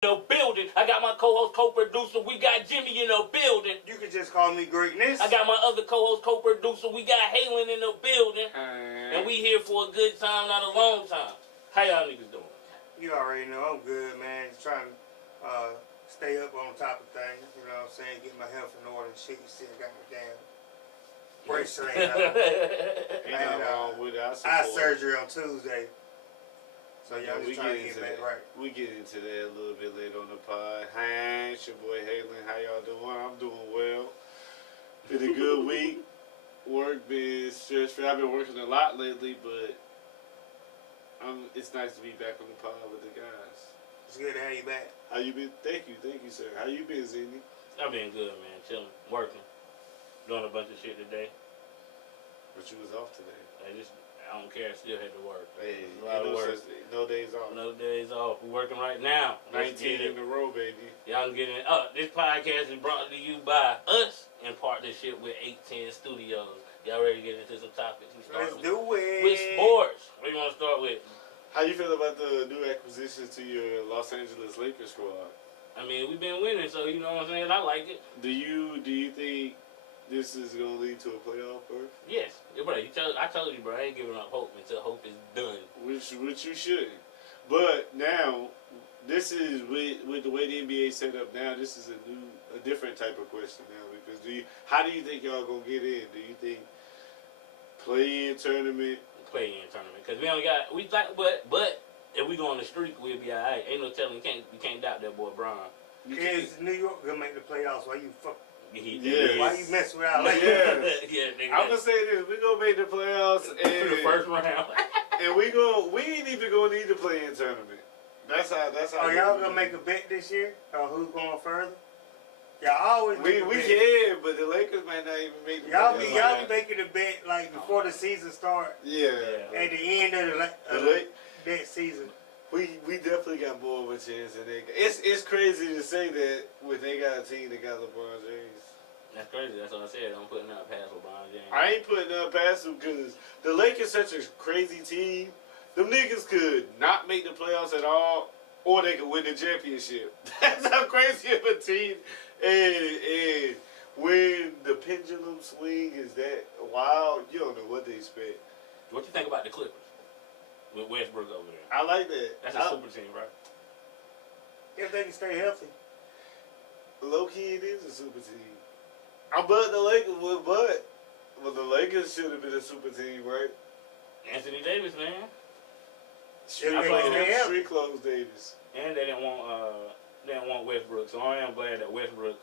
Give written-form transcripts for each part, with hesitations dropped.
building. I got my co-host, co-producer. We got Jimmy in the building. You can just call me Greatness. I got my other co-host, co-producer. We got Halen in the building. And we here for a good time, not a long time. How y'all niggas doing? You already know I'm good, man. Just trying to stay up on top of things. You know what I'm saying? Get my health in order and shit. You see, I got my damn bracelet. Ain't nothing wrong with it. Eye surgery on Tuesday. So y'all we just trying to get back right. We get into that a little bit later on the pod. Hi, it's your boy Halen. How y'all doing? I'm doing well. Been a good week. Work been stress-free. I've been working a lot lately, but it's nice to be back on the pod with the guys. It's good to have you back. How you been? Thank you, sir. How you been, Zini? I've been good, man. Chilling, working, doing a bunch of shit today. But you was off today. I don't care. I still had to work. Hey, a lot of work. No days off. No days off. We're working right now. 19 in a row, baby. Y'all can get in. This podcast is brought to you by us in partnership with 810 Studios. Y'all ready to get into some topics? Let's do it. With sports. What do you want to start with? How you feel about the new acquisitions to your Los Angeles Lakers squad? I mean, we've been winning, so you know what I'm saying? I like it. Do you think this is going to lead to a playoff berth? Yes. Bro, I told you, bro, I ain't giving up hope until hope is done. Which you shouldn't. But now, this is with the way the NBA set up now, this is a different type of question now. Because how do you think y'all going to get in? Do you think play-in tournament? Play-in tournament. Because but if we go on the streak, we'll be all right. Ain't no telling. You can't doubt that boy, Bron. Is New York going to make the playoffs? Why you fuck? Yes. Why you mess with our Lakers? Yeah, I'm gonna say this: we gonna make the playoffs for the first round, and we ain't even gonna need to play in tournament. That's how. Oh, y'all gonna make a bet this year? Who's going further? Y'all always we can, but the Lakers might not even make the playoffs. Y'all be making a bet like before the season start. Yeah. At the end of that season. We definitely got more of a chance than they got. It's crazy to say that when they got a team that got LeBron James. That's crazy. That's what I said. I'm putting out past LeBron James. I ain't putting up past him because the Lakers such a crazy team. Them niggas could not make the playoffs at all, or they could win the championship. That's how crazy of a team. And when the pendulum swing is that wild, you don't know what they expect. What you think about the Clippers? With Westbrook over there. I like that. That's a super team, right? If they can stay healthy. Low key, it is a super team. But the Lakers, the Lakers should have been a super team, right? Anthony Davis, man. Street clothes Davis. And they didn't want Westbrook, so I am glad that Westbrook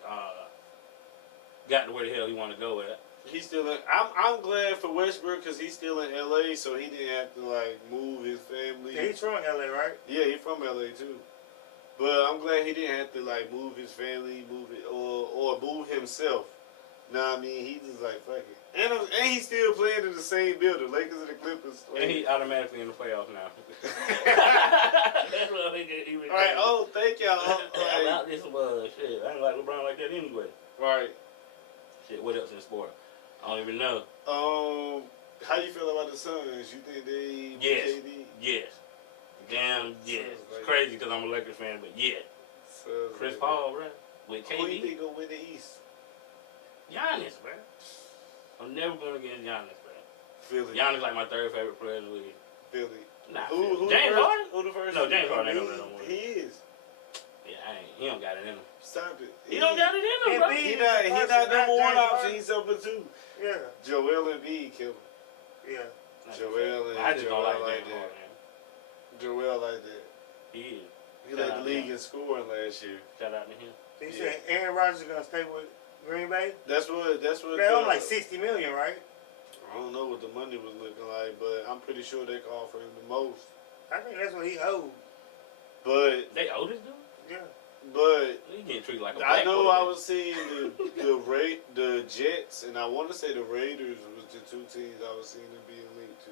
got to where the hell he wanted to go at. He's still in. I'm glad for Westbrook because he's still in LA, so he didn't have to like move his family. Yeah, he's from LA, right? Yeah, he's from LA too. But I'm glad he didn't have to like move his family, or move himself. Nah, I mean he just like fuck it. And he's still playing in the same building, Lakers and the Clippers. And he automatically in the playoffs now. That's what I think he was. All right. Oh, thank y'all. About this shit. I ain't like LeBron like that anyway. Right. Shit. What else in sport? I don't even know. How you feel about the Suns? You think they? Yes. KD? Yes. Damn. Yes. It's crazy because I'm a Lakers fan, but yeah. Chris Paul, bro. With KD. Who do you think gonna win the East? Giannis, bro. I'm never going against Giannis, bro. Philly. Giannis like my third favorite player in the league. Philly. Nah, who James Harden? Who the first? No, James Harden ain't gonna let him win. He is. Yeah, he don't got it in him. Stop it. He don't got it in him, bro. He not number one option. He's number two. Yeah. Joel Embiid killed him. Yeah. Joel and I just don't Joel like that. man. Joel like that. He is. He led the league in scoring last year. Shout out to him. He said Aaron Rodgers is gonna stay with Green Bay. That's what. They own like $60 million, right? I don't know what the money was looking like, but I'm pretty sure they can offer him the most. I think that's what he owed. But they owe this dude? Yeah. But he getting treated like a I know I was seeing the Jets, and I want to say the Raiders was the two teams I was seeing them being linked to.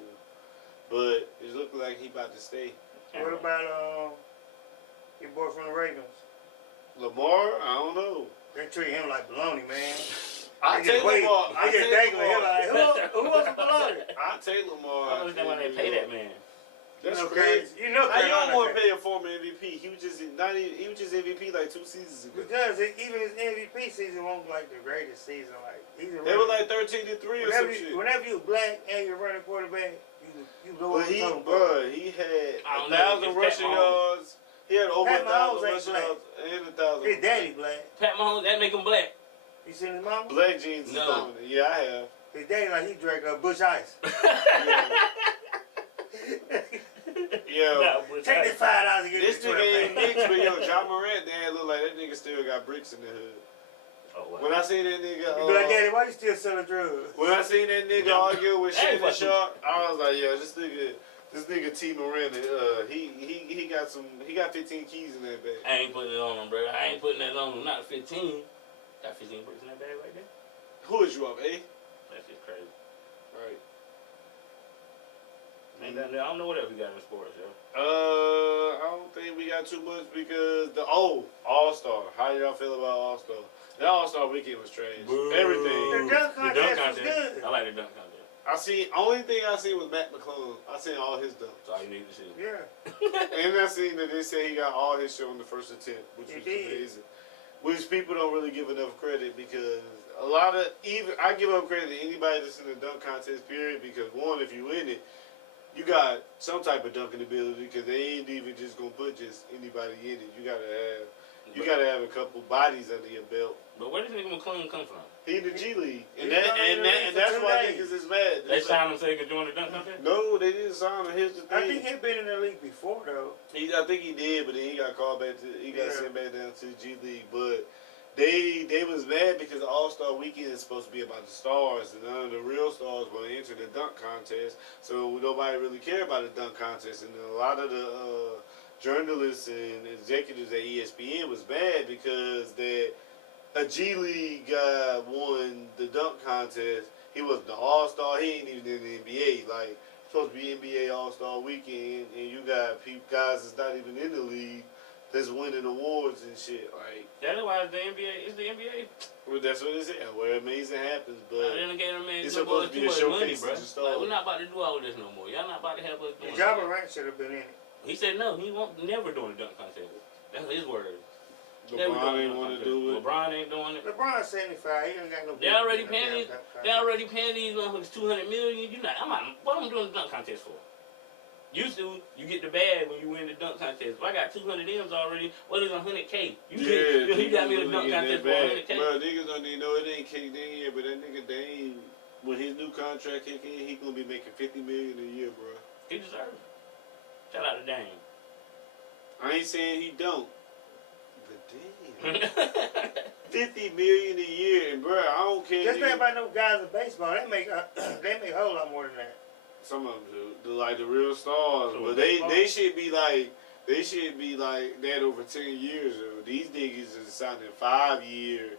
But it looked like he about to stay. What about your boy from the Ravens? Lamar? I don't know. They treat him like baloney, man. I take Lamar. I just dangling him like, who wants a baloney? I take Lamar. I don't understand why they pay that man. That's you know, crazy. You know, How you don't want to Carolina- pay a former MVP? He was just MVP like 2 seasons ago. Because even his MVP season wasn't like the greatest season. Like They were like 13-3 or some shit. Whenever you black and you're running quarterback, you go But over he, the bro, he had I don't know, 1,000 it's rushing Pat Mahomes. yards. He had over Pat 1,000 Mahomes ain't rushing black. yards and 1,000. His daddy black. Pat Mahomes, that make him black. You seen his mama? Black jeans is No. dominant. Yeah, I have. His daddy like he drank Bush Ice. Yo, Take this $5 and get this this nigga ain't 12 mixed, but yo, John Morant, dad look like that nigga still got bricks in the hood. Oh, wow. When I seen that nigga, You be like, Daddy, why you still selling drugs? when I seen that nigga argue with Hey, Shannon fuck you. Sharp, I was like, yo, this nigga T. Morant, he got 15 keys in that bag. I ain't putting it on him, bro. I ain't putting that on him. Not 15. Got 15 bricks in that bag right there. Who is you up, eh? That shit crazy. Right. Ain't that, I don't know what else we got in sports, yo. I don't think we got too much because All-Star. How y'all feel about All-Star? That All-Star weekend was trash. Boo. Everything. The dunk contest was good. I like the dunk contest. Only thing I seen was Matt McClung. I seen all his dunks. That's all you need to see. Yeah. And I seen that they say he got all his shit on the first attempt, which He was did. amazing. Which people don't really give enough credit because I give up credit to anybody that's in the dunk contest period because one, if you win it, you got some type of dunking ability because they ain't even just gonna put just anybody in it. You gotta have a couple bodies under your belt. But where does nigga McClung come from? He in the G League, and He's only in the league for that's 2 why days. niggas is mad. They signed him so he could join the dunk contest? No, they didn't sign him. Here's the thing. I think he'd been in the league before, though. I think he did, but then he got called back to. He got Yeah. sent back down to the G League. But they was mad because the All Star Weekend is supposed to be about the stars, and none of the real stars want to enter the dunk contest. So nobody really care about the dunk contest, and a lot of the journalists and executives at ESPN was mad because a G League guy won the dunk contest. He wasn't the All Star. He ain't even in the NBA. Like it's supposed to be NBA All Star Weekend, and you got guys that's not even in the league that's winning awards and shit. Like That's why it's the NBA. It's the NBA. well, that's what it is. Where amazing happens, but Then again, man, it's too supposed to be a much money, showcase bro. of the stars. Like, we're not about to do all this no more. Y'all not about to help us doing Ja it. Morant should have been in it. He said no. He won't never doing the dunk contest. That's his word. LeBron ain't want to do it. LeBron ain't doing it. LeBron 75. He ain't got no. They already business in paying the these. damn dunk They contest. already paying these motherfuckers $200 million. You not. What am I doing the dunk contest for? Used to, you get the bag when you win the dunk contest. If I got 200 M's already, what is $100K? You got me the dunk contest for $100K. Bro, niggas don't even know it ain't kicked in yet, but that nigga Dame, when his new contract kick in, he gonna be making $50 million a year, bro. He deserves it. Shout out to Dame. I ain't saying he don't, but damn, $50 million a year, and bro, I don't care. Just nigga. think about those guys in baseball. They make a whole lot more than that. Some of them do, like the real stars, So but baseball? they should be like that over 10 years. Though. These niggas is signing 5-year,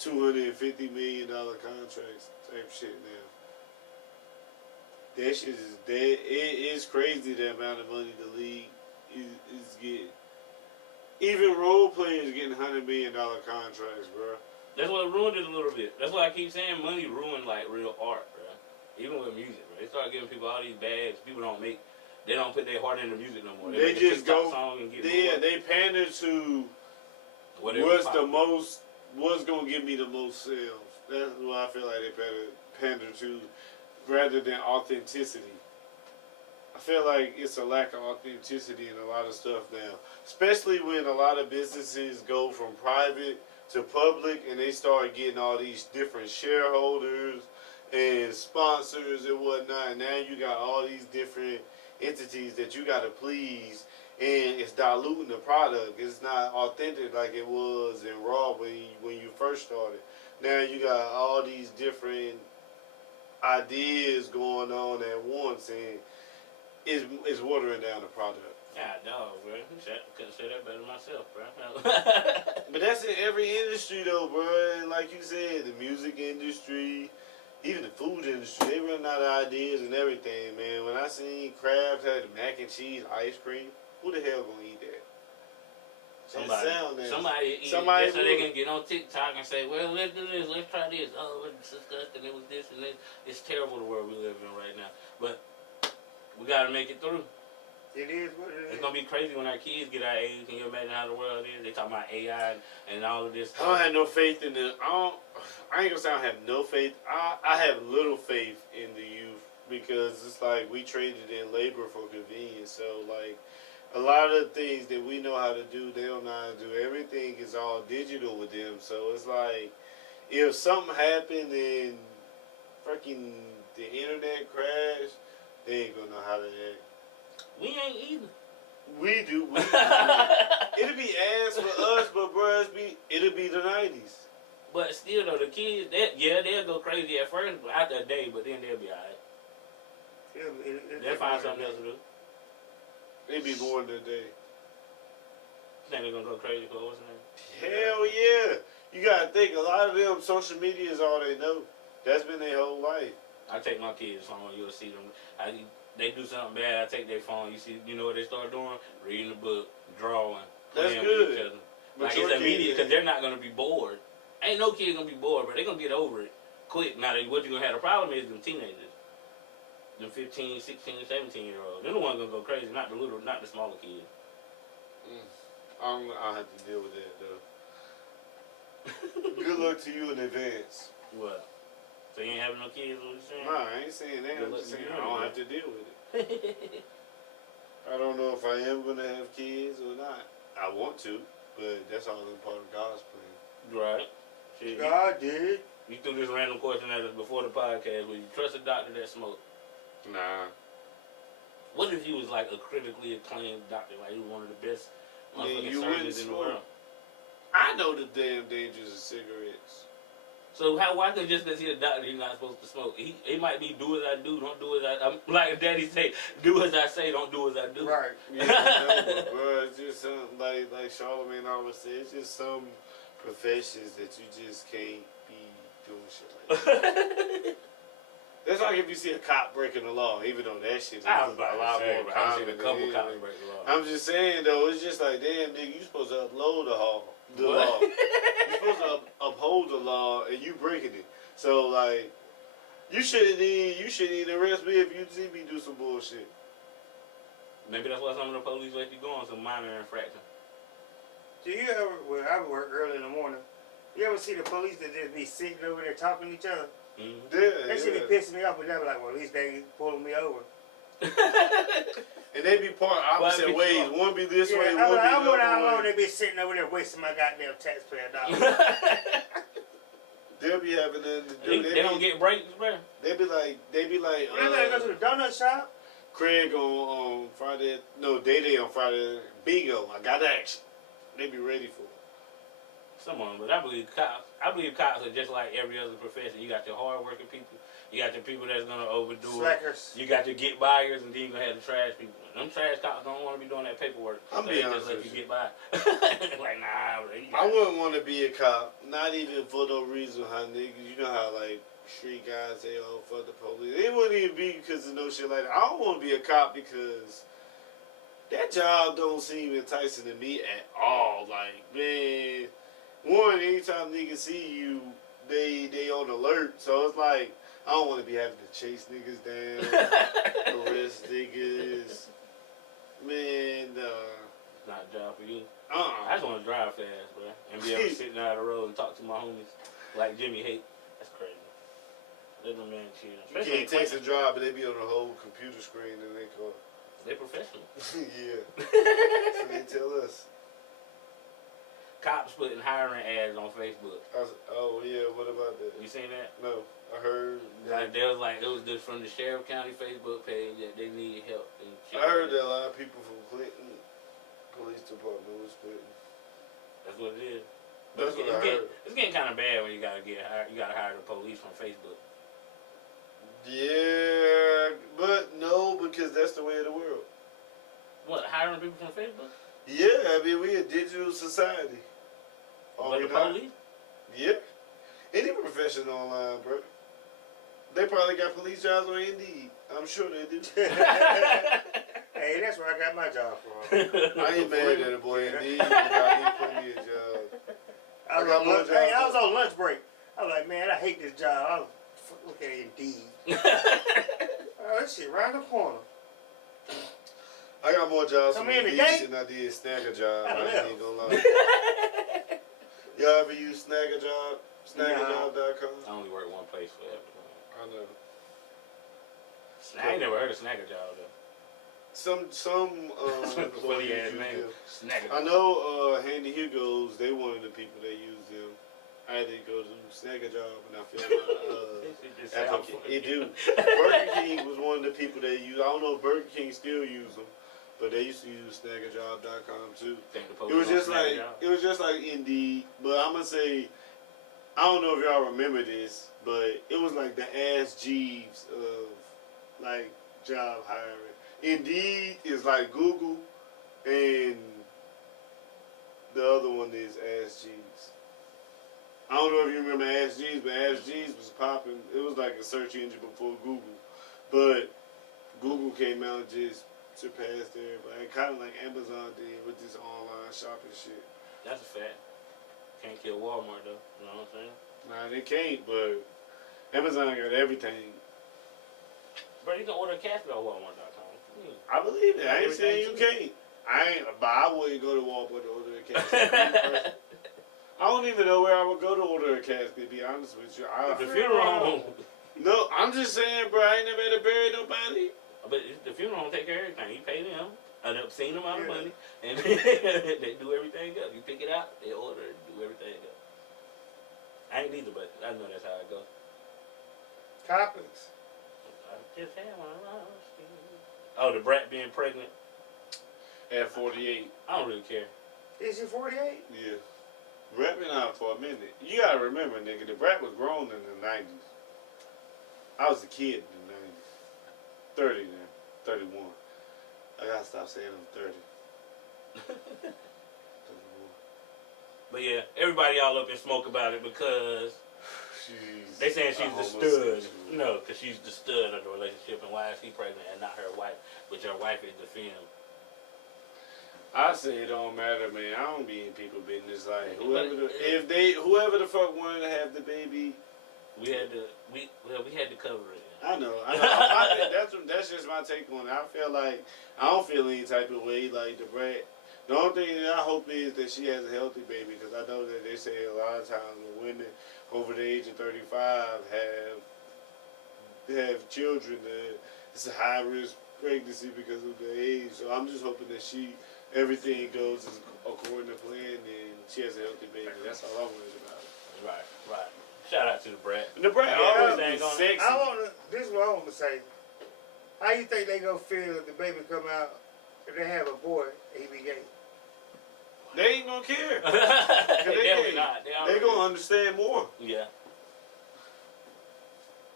$250 million contracts type shit now. That shit is dead. It is crazy the amount of money the league is getting. Even role players getting $100 million contracts, bro. That's what ruined it a little bit. That's why I keep saying money ruined like real art, bro. Even with music, bro. They start giving people all these bags. People they don't put their heart into music no more. They make a just TikTok go. song and get They pander to whatever what's pop. what's gonna give me the most sales. That's what I feel like they pander to, rather than authenticity. I feel like it's a lack of authenticity in a lot of stuff now, especially when a lot of businesses go from private to public and they start getting all these different shareholders and sponsors and whatnot. And now you got all these different entities that you got to please, and it's diluting the product. It's not authentic like it was in Raw when you first started. Now you got all these different ideas going on at once, and it's watering down the product. God, dog, bro. Couldn't say that better myself, bro. But that's in every industry, though, bro. And like you said, the music industry, even the food industry, they run out of ideas and everything, man. When I seen Kraft had the mac and cheese ice cream, who the hell gonna eat that? Somebody eat Somebody it just so they would. can get on TikTok and say, well, let's do this, let's try this. Oh, it's disgusting, it was this and this. It's terrible the world we live in right now. But we got to make it through. It is what it is. It's gonna be crazy when our kids get our age. Can you imagine how the world is? They talking about AI and all of this I don't stuff. have no faith in the. I ain't gonna say I have no faith. I have little faith in the youth because it's like we traded in labor for convenience. So like a lot of the things that we know how to do, they don't know how to do. Everything is all digital with them. So it's like if something happened and freaking the internet crashed, they ain't gonna know how to act. We ain't either. We do. It'll be ass for us, but bro, it'll be the 90s. But still though, the kids, they'll go crazy at first after a day, but then they'll be alright. They'll find something else to do. It'll be more than a day. Think they're gonna go crazy for what's name? Hell yeah. You gotta think, a lot of them, social media is all they know. That's been their whole life. I take my kids' phone, you'll see them. They do something bad, I take their phone. You see, you know what they start doing? Reading a book, drawing, That's playing good. with each other. But Like your it's immediate kids- because they're not gonna be bored. Ain't no kid gonna be bored, but they gonna get over it quick. Now, what you're gonna have a problem is them teenagers, them 15, 16, 17-year-olds. They're the ones gonna go crazy, not the smaller kids. I'll have to deal with that though. Good luck to you in advance. What? So you ain't having no kids? What you saying? Nah, I ain't saying that. I'm just saying I don't have to deal with it. I don't know if I am gonna have kids or not. I want to, but that's all in part of God's plan. Right. Shit, God did. you threw this random question at us before the podcast. Would you trust a doctor that smoked? Nah. What if he was like a critically acclaimed doctor, like he was one of the best Yeah, motherfucking you wouldn't surgeons in the smoke. world? I know the damn dangers of cigarettes. So why could just because he's a doctor he's not supposed to smoke? He might be do as I do, don't do as like Daddy say, do as I say, don't do as I do. Right. Yeah, no, bro, it's just something like Charlamagne always said, it's just some professions that you just can't be doing shit like that. That's like if you see a cop breaking the law, even though that shit is I was about a lot to say, more bro, I've common seen a than couple anything. cops break the law. I'm just saying though, it's just like, damn nigga, you supposed to upload the law. What? You're supposed to uphold the law and you breaking it. So like, you shouldn't even arrest me if you see me do some bullshit. Maybe that's why some of the police let you go on some minor infraction. Do you ever, when I work early in the morning, you ever see the police that just be sitting over there talking to each other? Mm-hmm. Yeah, That should be pissing me off, but they're like, well, at least they ain't pulling me over. And they be part opposite Well, ways. One be this way, I one be the wonder how other long way. they be sitting over there wasting my goddamn taxpayer dollars. They'll be having nothing to do. they don't get breaks, bro. They be like, You gotta go to the donut shop. Craig on Friday, no, Day on Friday, bingo, I got action. They be ready for it. Some of them, but I believe cops are just like every other profession. You got your hard-working people. You got your people that's gonna overdo it. Slackers. You got your get buyers, and then you gonna have the trash people. Them trash cops don't want to be doing that paperwork. I'm so being they just honest let with you you. get by. Like nah, bro, I wouldn't want to be a cop, not even for no reason. How niggas, you know how like street guys say, "Oh, fuck the police." It wouldn't even be because of no shit like that. I don't want to be a cop because that job don't seem enticing to me at all. Like, man, one, anytime niggas see you, they on alert. So it's like I don't want to be having to chase niggas down, arrest niggas. Man, not a job for you. I I just want to drive fast, bro, and be able to sit down the road and talk to my homies like Jimmy Hate. That's crazy. Let them man chill. You can't text and drive, but they be on the whole computer screen in their car. They professional. Yeah. So they tell us. Cops putting hiring ads on Facebook. Oh yeah, what about that? You seen that? No, I heard. Like it was just from the Sheriff County Facebook page that they needed help and shit. I heard that a lot of people from Clinton Police Department was quitting. That's what it is. That's what I heard. It's getting kind of bad when you gotta hire the police from Facebook. Yeah, but no, because that's the way of the world. What, hiring people from Facebook? Yeah, I mean we a digital society. But the police? Yeah. Any profession online, bro. They probably got police jobs on Indeed. I'm sure they do. Hey, that's where I got my job from. I ain't mad at it, boy. Indeed, you got me plenty of jobs. I was on lunch break. I was like, man, I hate this job. I was looking at Indeed. Oh, that shit right in the corner. I got more jobs Come from in the Indeed gate. than I did Snag-a-Job. I I left. ain't gonna lie. Y'all ever use Snag-a-Job? Snagajob.com? I only work one place for everything. I know. I ain't never heard of Snag-a-Job though. Some Funny employees ass use name. them. Snag-a-Job. I know Handy Hugos, they one of the people that use them. I had to go to Snag-a-Job and I feel like it do. Burger King was one of the people that use. I don't know if Burger King still use them, but they used to use Snagajob.com too. It was just like Indeed, but I'm gonna say I don't know if y'all remember this, but it was like the Ass Jeeves of like job hiring. Indeed is like Google, and the other one is Ass Jeeves. I don't know if you remember Ask Jeeves, but Ask Jeeves was popping. It was like a search engine before Google. But Google came out and just surpassed everybody. Kind of like Amazon did with this online shopping shit. That's a fact. Can't kill Walmart though. You know what I'm saying? Nah, they can't, but Amazon got everything. Bro, you can order a casket on Walmart.com. I believe that. I ain't saying you can't. But I wouldn't go to Walmart to order a casket. I don't even know where I would go to order a casket, to be honest with you. The funeral home. No, I'm just saying, bro, I ain't never had to bury nobody. But the funeral home take care of everything. You pay them an obscene amount of money, and they do everything else. You pick it out, they order it, do everything else. I ain't either, but I know that's how it goes. Topics. I just had one. Oh, the brat being pregnant. At 48. I don't really care. Is you 48? Yeah. Brat been out for a minute. You gotta remember, nigga, the Brat was grown in the 90s. I was a kid in the 90s. 30 then. 31. I gotta stop saying I'm 30. 31. But yeah, everybody all up in smoke about it because they saying she's the stud. No, because she's the stud of the relationship, and why is he pregnant and not her wife? But your wife is the film. I say it don't matter, man. I don't be in people business. Like whoever the fuck wanted to have the baby, we had to cover it. I know. That's just my take on it. I feel like I don't feel any type of way like the Brat. The only thing that I hope is that she has a healthy baby, because I know that they say a lot of times when women over the age of 35 have children, it's a high risk pregnancy because of their age. So I'm just hoping that everything goes according to plan and she has a healthy baby. That's all I'm worried about. Right. Shout out to the Brat. The Brat always been sexy. This is what I want to say. How you think they gonna feel if the baby come out, if they have a boy, and he be gay? They ain't gonna care. They gonna understand more. Yeah.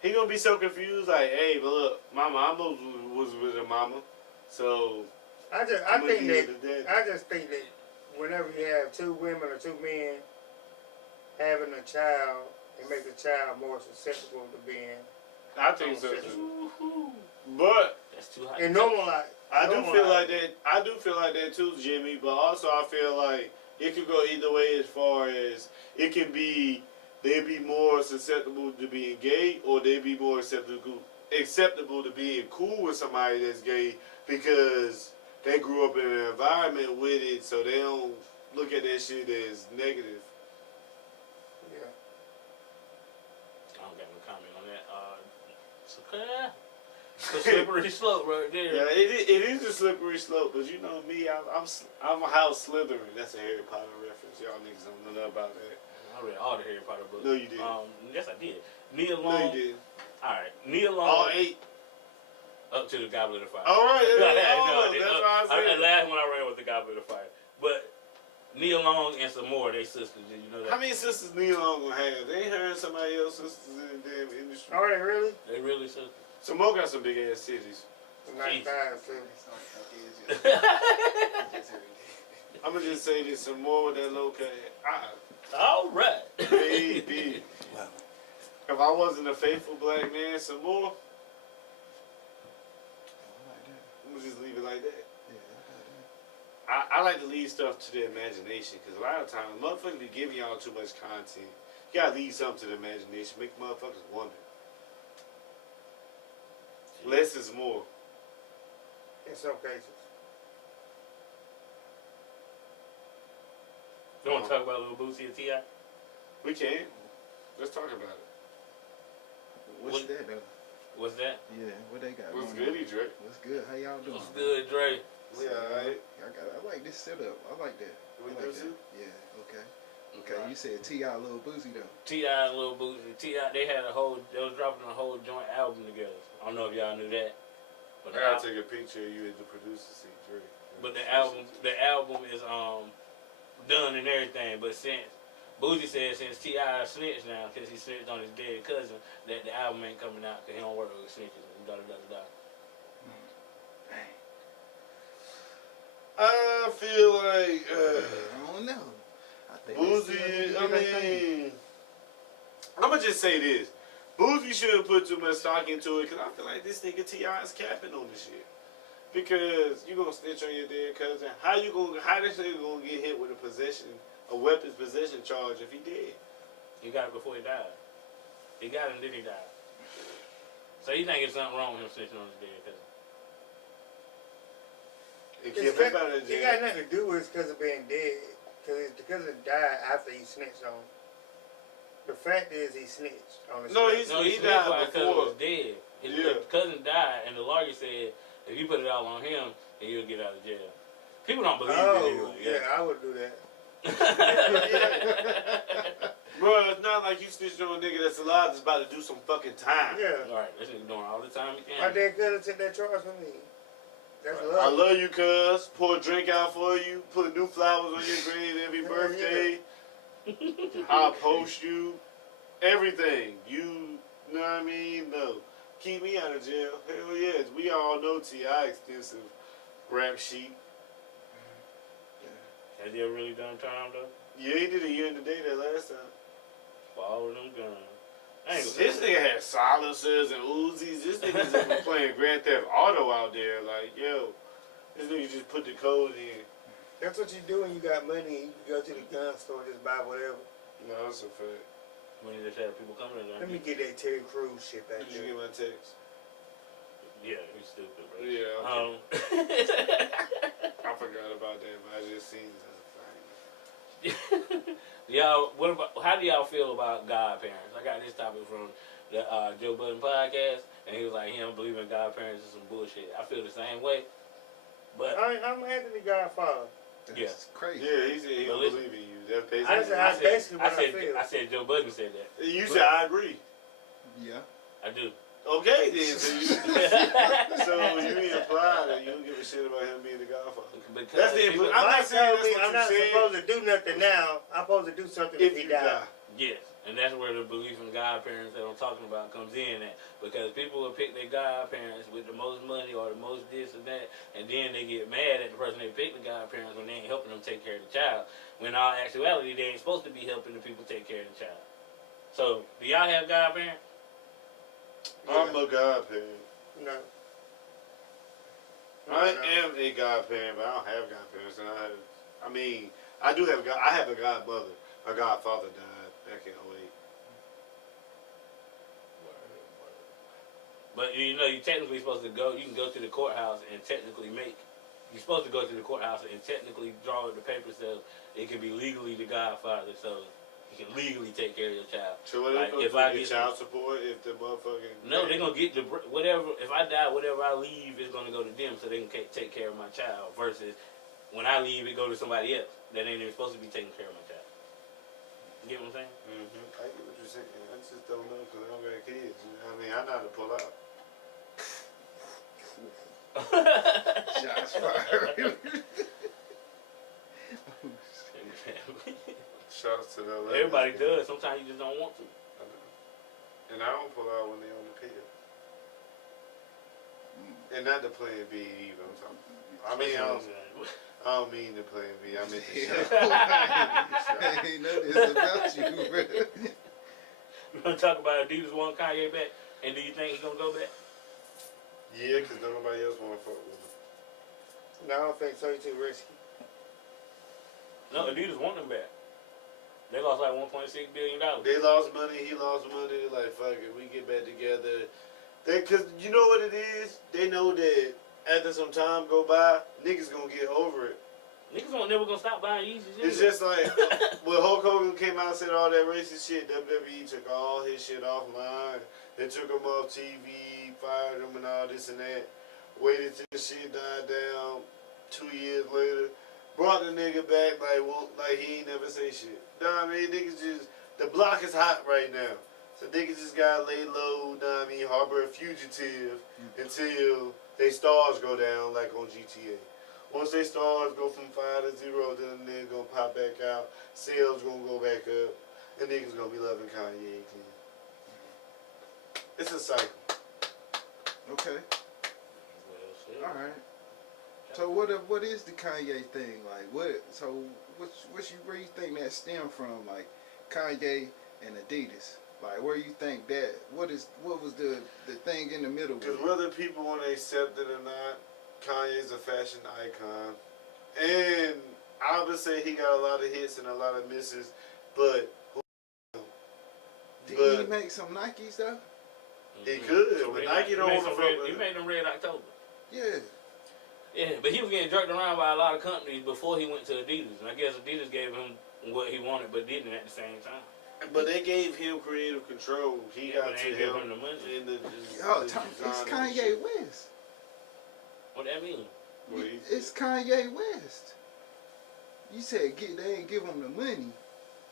He gonna be so confused, like, hey, but look, my mama was with her mama, so I just think that whenever you have two women or two men having a child, it makes the child more susceptible to being. I think so too. But that's too high. And normalize. I do feel like that. I do feel like that too, Jimmy. But also, I feel like it could go either way. As far as it can be, they'd be more susceptible to being gay, or they'd be more acceptable to being cool with somebody that's gay because they grew up in an environment with it, so they don't look at that shit as negative. Yeah. I don't got no comment on that. It's a slippery slope right there. Yeah, it is a slippery slope, but you know me, I'm a house Slytherin. That's a Harry Potter reference. Y'all niggas don't know about that. I read all the Harry Potter books. No, you didn't. Yes, I did. Nia Long. No, you didn't. All right, Nia Long. All 8. Up to the Goblet of Fire. All right, That's why I said. The last one I read was the Goblet of Fire. But Nia Long and some more, they sisters. Did you know that? How many sisters Nia Long gonna have? They ain't heard somebody else's sisters in the damn industry. Are they really? They really sisters. Samo got some big ass titties. Nice thighs too. I'm gonna just say this some more with that low cat. All right. Baby. Wow. If I wasn't a faithful black man, some more. I'm gonna just leave it like that. I like to leave stuff to the imagination, because a lot of times motherfuckers be giving y'all too much content. You gotta leave something to the imagination, make motherfuckers wonder. Less is more. In some cases. You want to talk about Lil Boosie and T.I.? We can. Let's talk about it. What's that though? What's that? Yeah, what they got? What's going goody, on? Dre? What's good? How y'all doing? What's good, Dre? We alright. I like this setup. I like that. We I like do that. too? Yeah. Okay. Okay. You said T.I. Lil Boosie though. T.I. and Lil Boosie. T.I. they was dropping a whole joint album together. I don't know if y'all knew that. But I gotta take a picture of you as the producer, see Dre. But the album is done and everything. But since Boosie said since T.I. snitched now, because he snitched on his dead cousin, that the album ain't coming out because he don't work with snitches and da. Dang. I feel like I don't know. I think Boosie. I mean, I'm gonna just say this: Boosie shouldn't put too much stock into it because I feel like this nigga T.I. is capping on this shit. Because you gonna snitch on your dead cousin. How this nigga gonna get hit with a weapons possession charge if he dead? He got it before he died. He got it and then he died. So you think it's something wrong with him snitching on his dead cousin? It got nothing to do with his cousin being dead. Because the cousin died after he snitched on him. The fact is he snitched on his cousin. He He died died while his cousin before. was dead. His Yeah. cousin died, and the lawyer said if you put it all on him, then he'll get out of jail. People don't believe it anyway. Yeah, I would do that. Bro, it's not like you snitched on a nigga that's alive that's about to do some fucking time. Yeah. All right, this nigga doing all the time he My can. dad cousin took that charge from me. That's I love. love you, cuz. Pour a drink out for you. Put new flowers on your grave every birthday. I'll post you. Everything. You know what I mean? No. Keep me out of jail. Hell yes. We all know T.I. extensive rap sheet. Has he ever really done time though? Yeah, he did a year and a day that last time. For all of them guns. I ain't gonna This say nigga had silencers and Uzis. This nigga's even playing Grand Theft Auto out there. Like, yo, this nigga just put the code in. That's what you do when you got money. You can go to the gun store and just buy whatever. No, that's a fact. when you just have people coming in there. Let me get that Terry Crews shit back Did you there. get my text? Yeah, he's stupid, bro. Yeah, okay. I forgot about that, but I just seen it as a thing. Y'all, how do y'all feel about godparents? I got this topic from the Joe Budden podcast, and he was like, he don't believe in godparents is some bullshit. I feel the same way, but I'm Anthony Godfather. That's crazy. Yeah, he said he don't But listen, believe in you. That's I basically. said- basically what I feel. I said Joe Budden said that. You said I agree. Yeah. I do. Okay then. So you imply that you don't give a shit about him being the Godfather. Because That's the people, I'm not Mike saying told that's me what I'm you not said. supposed to do nothing now. I'm supposed to do something if he you died. yes, and that's where the belief in godparents that I'm talking about comes in at. Because people will pick their godparents with the most money or the most this or that, and then they get mad at the person they picked the godparents when they ain't helping them take care of the child. When in all actuality, they ain't supposed to be helping the people take care of the child. So, do y'all have godparents? I'm a godparent. No. I am a godparent, but I don't have godparents. And I do have I have a godmother. My godfather died back in 08. But you know, you're technically supposed to go. You can go to the courthouse and technically You're supposed to go to the courthouse and technically draw up the paper so it can be legally the godfather, so you can legally take care of your child. So what Like, if I get child support if the motherfucking No, they're gonna get whatever. If I die, whatever I leave is gonna go to them, so they can take care of my child. Versus when I leave, it go to somebody else that ain't even supposed to be taking care of my child. You get what I'm saying? I get what you're saying. I just don't know because I don't got kids. I mean, I know how to pull out. Shots fired. Shouts to the Everybody does. Sometimes you just don't want to. I know. And I don't pull out when they on the pill. And not the plan B either. I'm talking. I mean, I don't mean the plan B. I meant the shot. I ain't know this about you, bro. You want to talk about Adidas want Kanye back, and do you think he's gonna go back? Yeah, because nobody else want to fuck with him. No, I don't think so. He's too risky. No, Adidas want him back. They lost like $1.6 billion. They lost money. He lost money. They're like, fuck it. We get back together. Because you know what it is? They know that after some time go by, niggas going to get over it. Niggas won't never gonna stop buying Yeezys. It's just like when Hulk Hogan came out and said all that racist shit, WWE took all his shit offline. They took him off TV, fired him and all this and that. Waited till the shit died down. 2 years later, brought the nigga back like he ain't never say shit. Nah, I mean, niggas just, the block is hot right now. So niggas just gotta lay low, nah, I mean, harbor a fugitive until they stars go down like on GTA. Once they stars go from 5 to 0, then they're gonna pop back out. Sales gonna go back up, and niggas gonna be loving Kanye again. It's a cycle. Okay. Well, shit. All right. So what is the Kanye thing like? Where you think that stem from? Like Kanye and Adidas. Like where you think that? What was the thing in the middle? Because whether people want to accept it or not, Kanye's a fashion icon, and I would say he got a lot of hits and a lot of misses, but did he make some Nikes though? He could, but Nike don't want to fuck with He him. made them Red October. Yeah. Yeah, but he was getting jerked around by a lot of companies before he went to Adidas, and I guess Adidas gave him what he wanted, but didn't at the same time. But they gave him creative control. He got to give him the money. in the It's Kanye West. What that mean? It's Kanye West. You said they ain't give him the money.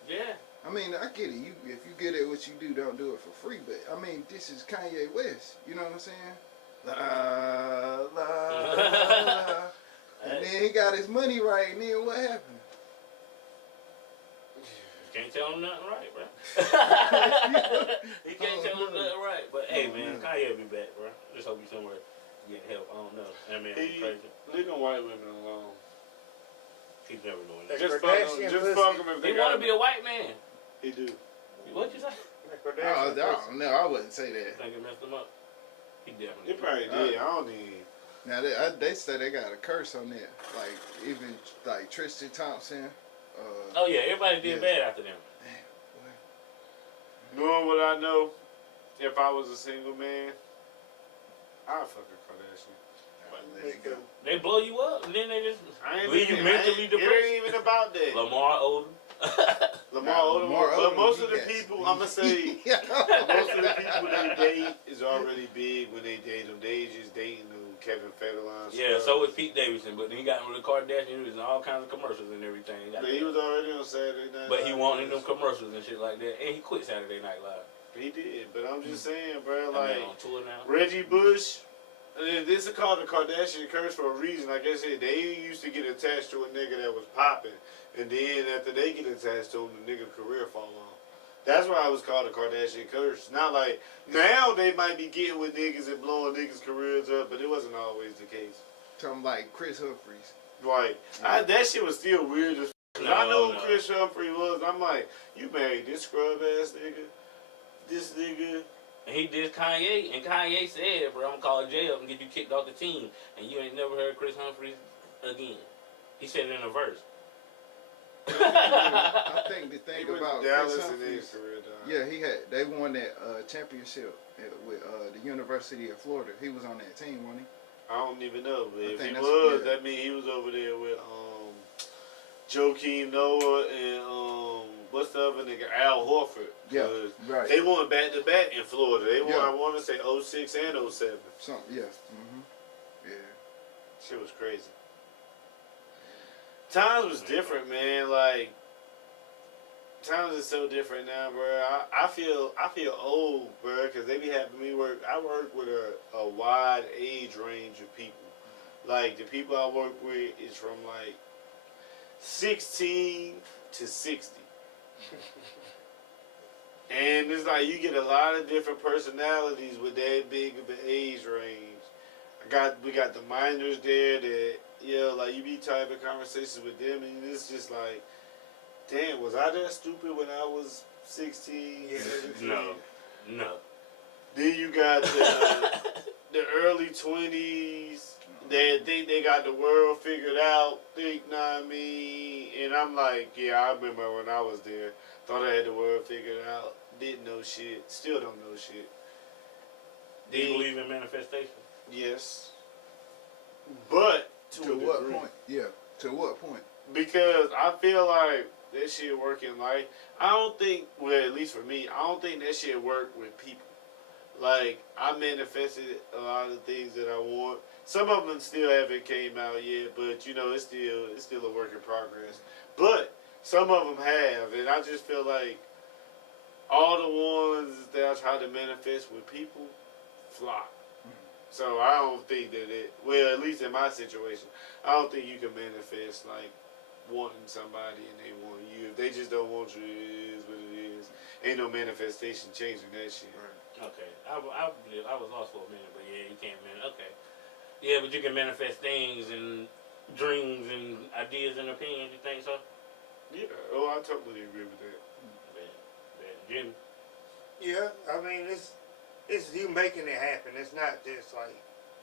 Yeah. I mean, I get it. If you good at what you do, don't do it for free. But I mean, this is Kanye West. You know what I'm saying? La la la. And then he got his money right, and then what happened? You can't tell him nothing right, bro. You can't tell him nothing right. But hey, man, Kanye will be back, bro. Just hope he's somewhere getting help. I don't know. That man is crazy. Leave them white women alone. He's never doing that. Just fuck him if they He want to be a white man. He do. What you say? No, I wouldn't say that. Think it messed him up? He definitely He probably did. I don't need. Now they say they got a curse on that. Like even like Tristan Thompson. Oh yeah, everybody did bad after them. Knowing what I know, if I was a single man, I'd fuck a Kardashian. Let it go. They blow you up, and then they just leave you It mentally ain't depressed. even about that. Lamar Odom. Lamar Odom, but most of the people, I'm gonna say, most of the people they date is already big when they date them. They just dating them, Kevin Federline. Yeah, so was Pete Davidson, but then he got with the Kardashians. He was in all kinds of commercials and everything. But he was already on Saturday Night But Live. he wanted them commercials and shit like that, and he quit Saturday Night Live. He did, but I'm just saying, bro, And like they're on tour now. Reggie Bush. This is called the Kardashian curse for a reason. Like I said, they used to get attached to a nigga that was popping, and then after they get attached to him, the nigga career fall off. That's why it was called the Kardashian curse. Not like now they might be getting with niggas and blowing niggas' careers up, but it wasn't always the case. Something like Chris Humphries. Like that shit was still weird as. No, I know who no. Chris Humphrey was. I'm like, you married this scrub ass nigga, this nigga. And he did Kanye, and Kanye said, bro, I'm gonna call jail and get you kicked off the team, and you ain't never heard Chris Humphries again. He said it in a verse. I think the thing He went about to Dallas Chris and then his Humphries, career died. they won that championship with the University of Florida. He was on that team, wasn't he? I don't even know, but I if think he that's- was, yeah. that means he was over there with Joakim Noah and what's the other nigga, Al Horford. Yeah, 'Cause right. They won back to back in Florida. They won, Yeah. I want to say 06 and 07. Yeah. Mm-hmm. Yeah. Shit was crazy. Times was different, man. Like times is so different now, bro. I feel old, bro, because they be having me work. I work with a wide age range of people. Like the people I work with is from like 16 to 60. And it's like you get a lot of different personalities with that big of an age range. We got the minors there that, like you be having conversations with them and it's just like, damn, was I that stupid when I was 16, 17? No. Then you got the early 20s. They think they got the world figured out. Know what I mean? And I'm like, yeah, I remember when I was there. Thought I had the world figured out. Didn't know shit. Still don't know shit. Do you believe in manifestation? Yes. But To what point? Yeah. To what point? Because I feel like that shit working like I don't think, well, at least for me, I don't think that shit work with people. Like, I manifested a lot of things that I want. Some of them still haven't came out yet, but you know, it's still a work in progress. But some of them have, and I just feel like all the ones that I try to manifest with people flop. So I don't think that well, at least in my situation, I don't think you can manifest like wanting somebody and they want you. If they just don't want you, it is what it is. Ain't no manifestation changing that shit. Right. Okay. I was lost for a minute, but yeah, you can't okay. Yeah, but you can manifest things and dreams and ideas and opinions. You think so? Yeah. Oh, I totally agree with that. Jimmy. Yeah, I mean it's you making it happen. It's not just like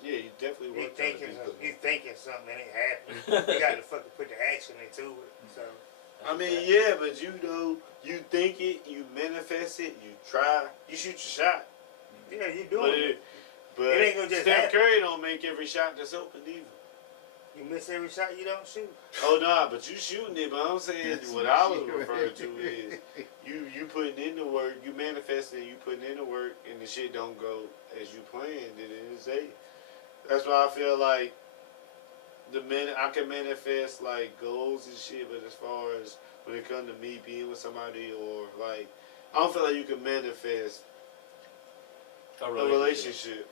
Yeah, you definitely you work thinking something and it happened. You got to fucking put the action into it. So I mean, yeah, but you know, you think it, you manifest it, you try, you shoot your shot. yeah, you doing it. But It ain't gonna just Steph happen. Curry don't make every shot that's open either. You miss every shot you don't shoot. Oh no, but you shooting it. But I'm saying what I was referring to is you putting in the work, you manifesting, you putting in the work, and the shit don't go as you planned. It is a. That's why I feel like I can manifest like goals and shit, but as far as when it comes to me being with somebody or like, I don't feel like you can manifest a relationship.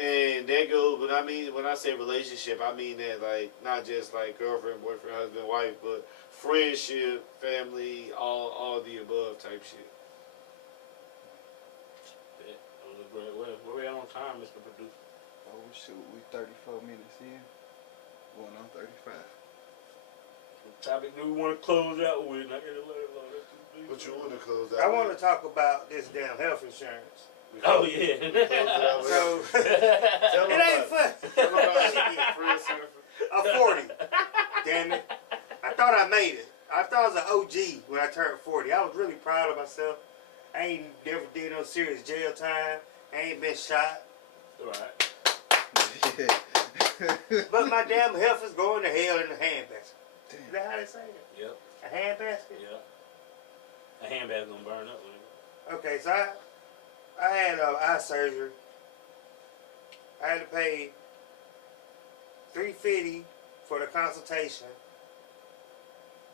And that goes, but I mean, when I say relationship, I mean that like not just like girlfriend, boyfriend, husband, wife, but friendship, family, all the above type shit. Yeah, that was a great way. Where we at on time, Mr. Producer? Oh shoot, we 34 minutes in. Going on 35. What topic do we want to close out with? I gotta let it load. What you want to close out? I want to talk about this damn health insurance. Oh yeah. So Tell it ain't fun. I'm 40. Damn it. I thought I made it. I thought I was an OG when I turned 40. I was really proud of myself. I ain't never did no serious jail time. I ain't been shot. Right. But my damn health is going to hell in a handbasket. Is that how they say it? Yep. A handbasket? Yep. A handbag's gonna burn up with it. Okay, so I had eye surgery. I had to pay $350 for the consultation,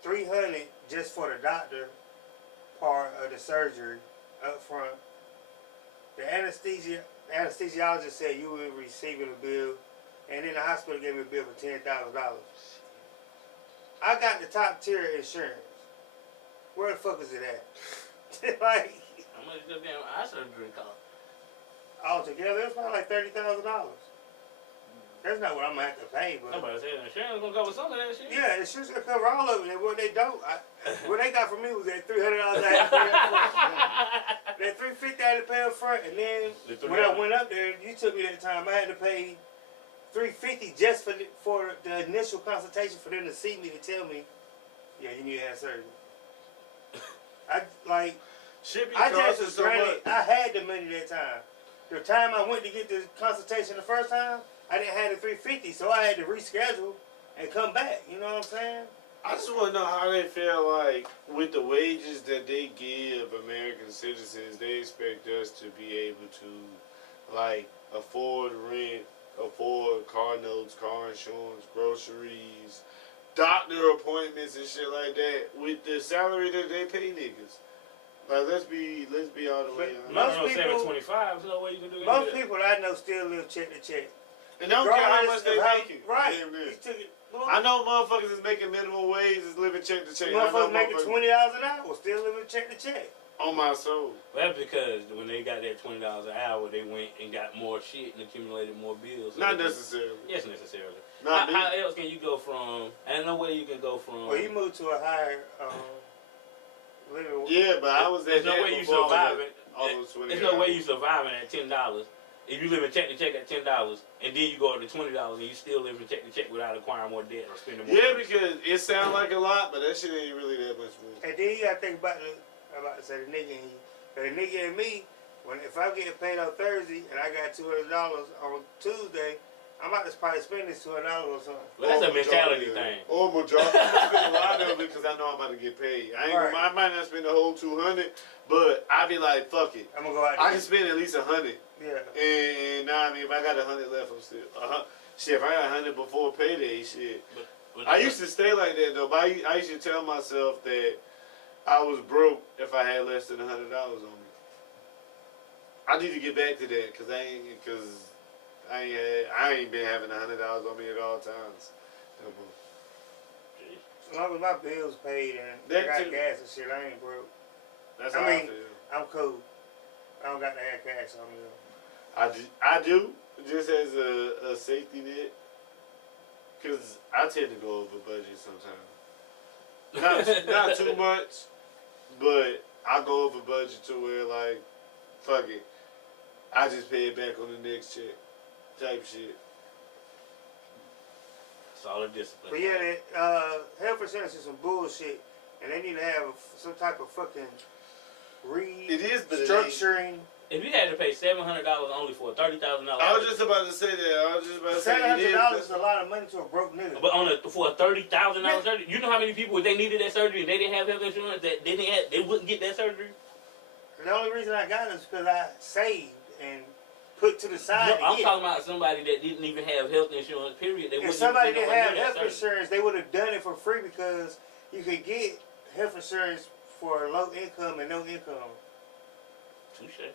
$300 just for the doctor part of the surgery up front. The anesthesiologist said you will receive a bill, and then the hospital gave me a bill for $10,000. I got the top tier insurance. Where the fuck is it at? Like, How much the damn eye surgery cost? altogether, it's probably like $30,000. That's not what I'm gonna have to pay, but Somebody said insurance gonna cover some of that shit. yeah, it's just gonna cover all of it. And what they don't, what they got from me was that $300 I had to pay up front. That $350 I had to pay up front, and then when I went up there, you took me that time. I had to pay $350 just for the initial consultation for them to see me to tell me, yeah, you need to have surgery. I just was granted, I had the money that time. The time I went to get the consultation the first time, I didn't have the $350, so I had to reschedule and come back. You know what I'm saying? I just want to know how they feel like with the wages that they give American citizens, they expect us to be able to like afford rent, afford car notes, car insurance, groceries, doctor appointments and shit like that with the salary that they pay niggas. Like let's be all the way honest. Most people, 725. There's no way you can do that. most people I know still live check to check. And don't care how much they Regardless making. of right. Damn near. You took it. I know motherfuckers is making minimum wage, is living check to check. Motherfuckers making $20 an hour, still living check to check. On my soul. Well, that's because when they got that $20 an hour, they went and got more shit and accumulated more bills. So Not necessarily. Yes, necessarily. Not me. How else can you go from? Ain't no way you can go from. Well, you moved to a higher living. Yeah, but I was at There's no that way you before I was surviving. at almost 20 There's no way hours. you surviving at $10. If you live in check to check at $10, and then you go up to $20, and you still live in check to check without acquiring more debt or spending more. Yeah, because it sounds like a lot, but that shit ain't really that much money. And then you gotta think about I'm about to say the nigga in you. But the nigga and me, if I'm getting paid on Thursday and I got $200 on Tuesday, I'm about to probably spend this $200 or something. But that's a mentality thing. Or majority. I spend a lot of it because I know I'm about to get paid. I might not spend the whole 200, but I be like, fuck it. I'm gonna go out there. I can spend at least 100. Yeah. And now, I mean, if I got 100 left, I'm still. Shit, if I got 100 before payday, shit. But I used to stay like that though. But I used to tell myself that I was broke if I had less than $100 on me. I need to get back to that because I ain't been having $100 on me at all times. No more. As long as my bills paid and That I got too. gas and shit, I ain't broke. That's I how I mean, feel. I'm cool. I don't got to have cash on me. I do just as a safety net because I tend to go over budget sometimes. Not too much, but I go over budget to where like, fuck it, I just pay it back on the next check, type shit. Solid discipline. But yeah, that health insurance is some bullshit, and they need to have some type of fucking It is, but it ain't. restructuring. If you had to pay $700 only for a $30,000, I was just about to say that. $700 is a lot of money to a broke nigga. but for a $30,000 surgery, you know how many people if they needed that surgery and they didn't have health insurance that they wouldn't get that surgery. The only reason I got it is because I saved and put to the side. No, I'm talking about somebody that didn't even have health insurance. Period. They If wouldn't somebody even didn't know have what health that surgery. insurance, they would have done it for free because you could get health insurance for low income and no income. Touche.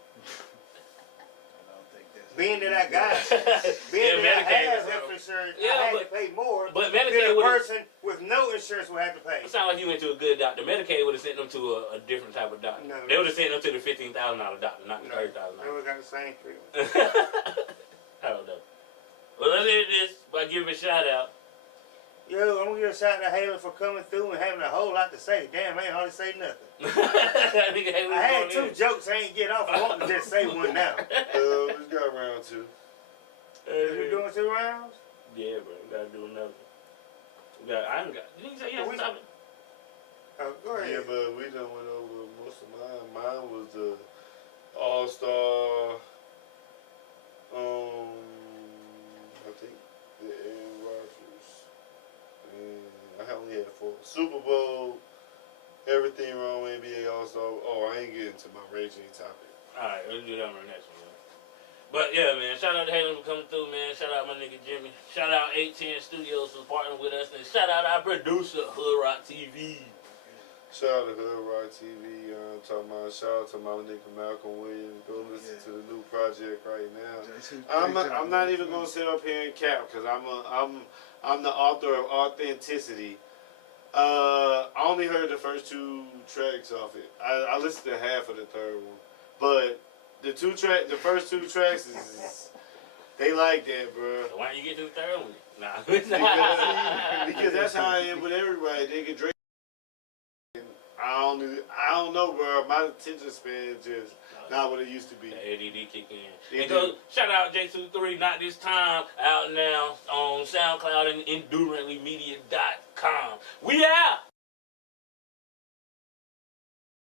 Being that I got, being that I have health insurance, I had to pay more. But than Medicaid a would have. person with no insurance would have to pay. It sounds like you went to a good doctor. Medicaid would have sent them to a different type of doctor. No, They would have sent them to the $15,000 doctor, not the No, $30,000. they would have got the same treatment. I don't know. Well, let's end this by giving a shout out. Yo, I'm gonna give a shout out to Halen for coming through and having a whole lot to say. Damn, I ain't hardly say nothing. I had 2 jokes I ain't get off. I want to just say one now. We got round 2. Is we doing 2 rounds? Yeah, bro. We gotta do another. I ain't got. Didn't you say you had something? Oh, go ahead. Yeah, but we done went over most of mine. Mine was the All-Star, I think the Aaron Rodgers. And I only had 4. Super Bowl, everything wrong with NBA All-Star. Oh, I ain't getting to my raging topic. Alright, let's do that on the next one, man. But yeah, man, shout out to Halen for coming through, man. Shout out my nigga Jimmy. Shout out 810 Studios for partnering with us. And shout out our producer, Hood Rock TV. Shout out to Hood Rock TV. Shout out to my nigga Malcolm Williams. Go listen to the new project right now. I'm not even gonna sit up here and cap because I'm the author of Authenticity. I only heard the first 2 tracks off it. I listened to half of the third one, but the first 2 tracks is they like that, bro. So why don't you get to the third one? Nah. because that's how I am with everybody. They get Drake. I don't know, bro. My attention span is just not what it used to be. The ADD kick in. And go, shout out J23, Not This Time, out now on SoundCloud and EnduringlyMedia.com. We out!